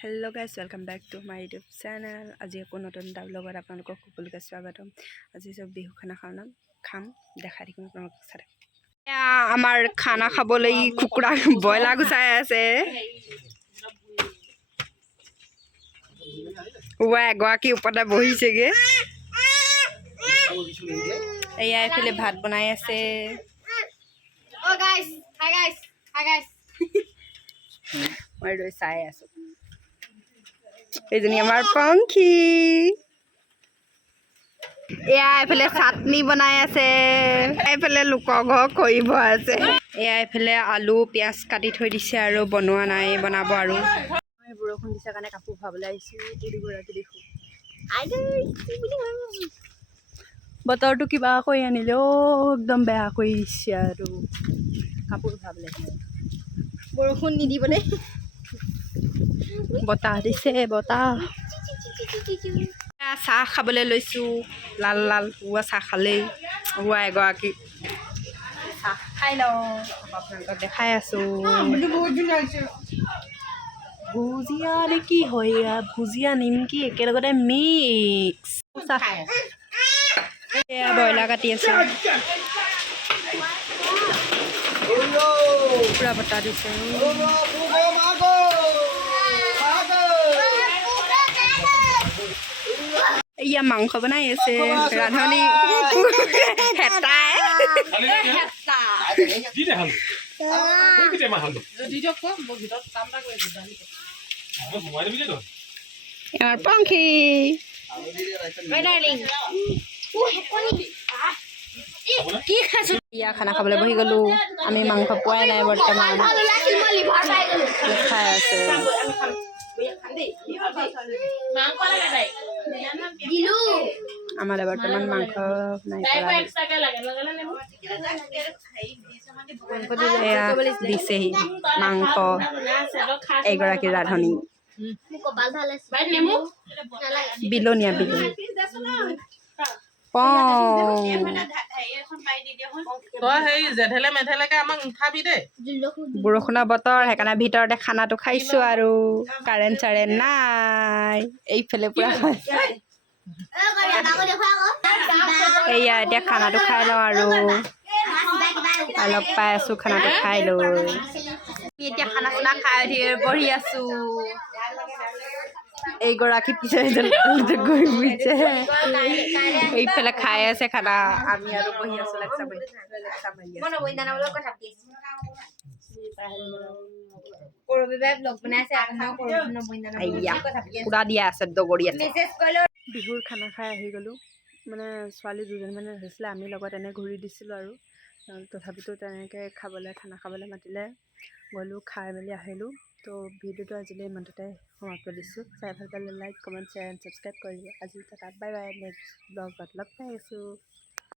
Hello guys welcome back to my YouTube channel. आज एक नतुन এটা ব্লগত আপোনালোকক সকলোকে স্বাগতম। আজি সব বিহু খানা খাম দেখা দিম আপোনালোকক চাই। আমাৰ খানা খাবলৈ কুকুৰা বয়লা গুচাই আছে। ওৱা এগৰাকী ওপৰতে বহিছেগে। এয়া এফালে ভাত বনাই আছে। Oh guys, hi guys, hi guys. মই ৰৈ চাই আছো। এইজনী আমাৰ পংখী। এয়া এইফালে চাটনি বনাই আছে। এইফালে লোকৰ ঘৰ কৰিব আছে। এয়া এইফালে আলু পিঁয়াজ কাটি থৈ দিছে আৰু বনোৱা নাই, বনাব আৰু। মই বৰষুণ দিছে কাৰণে কাপোৰ ভৰাবলৈ আহিছোঁ। দুগৰাকী দেখো বতৰটো কিবা কৰি আনিলে একদম বেয়া কৰি দিছে আৰু কাপোৰ ভৰাবলৈ বৰষুণ নিদিবনে? বতাহ দিছে বতাহ। চাহ খাবলৈ লৈছোঁ। লাল লাল হোৱা চাহ খালেই হোৱা এগৰাকী চাহ খাই লওঁ। আপোনালোকক দেখাই আছোঁ। ভুজিয়া নে কি হয় ভুজিয়া নিমকি একেলগতে মিক্স চাহ খাই আছে। এয়া ব্ৰইলাৰ কাটি আছে। পুৰা বতাহ দিছে। এয়া মাংস বনাই আছে ৰান্ধনী হেতাই। এবাৰ পংখী ইয়া খানা খাবলৈ বহি গ'লো। আমি মাংস পোৱাই নাই বৰ্তমান। খাই আছে আমাৰ বৰ্তমান মাংস নাই। এয়া দিছেহি মাংস এগৰাকী ৰান্ধনী। বিলনীয়া বৰষুণৰ বতৰ সেইকাৰণে ভিতৰতে খানাটো খাইছো আৰু কাৰেণ্ট চাৰেণ্ট নাই। এইফালে পুৰা এয়া এতিয়া খানাটো খাই লওঁ আৰু অলপ পাই আছো খানাটো খাই লৈ। এতিয়া খানা চানা খাই উঠি বহি আছো। এইগৰাকী পিছৰে গৈ বুজিছে এইফালে খাই আছে খানা। আমি আৰু বহি আছো পুৰা দিয়া আছে দগৰি আছে। বিহুৰ খানা খাই আহি গ'লো। মানে ছোৱালী দুজনীমানে হৈছিলে, আমি লগত এনে ঘূৰি দিছিলোঁ আৰু তথাপিতো তেনেকৈ খানা খাবলৈ মাতিলে গ'লোঁ, খাই মেলি আহিলোঁ। তো ভিডিঅ'টো আজিলৈ ইমানতে সমাপ্ত দিছোঁ। চাই ভাল পালে like comment share and subscribe কৰিব। আজি টাটা বাই বাই। নেক্সট ব্লগত লগ পাই আছোঁ।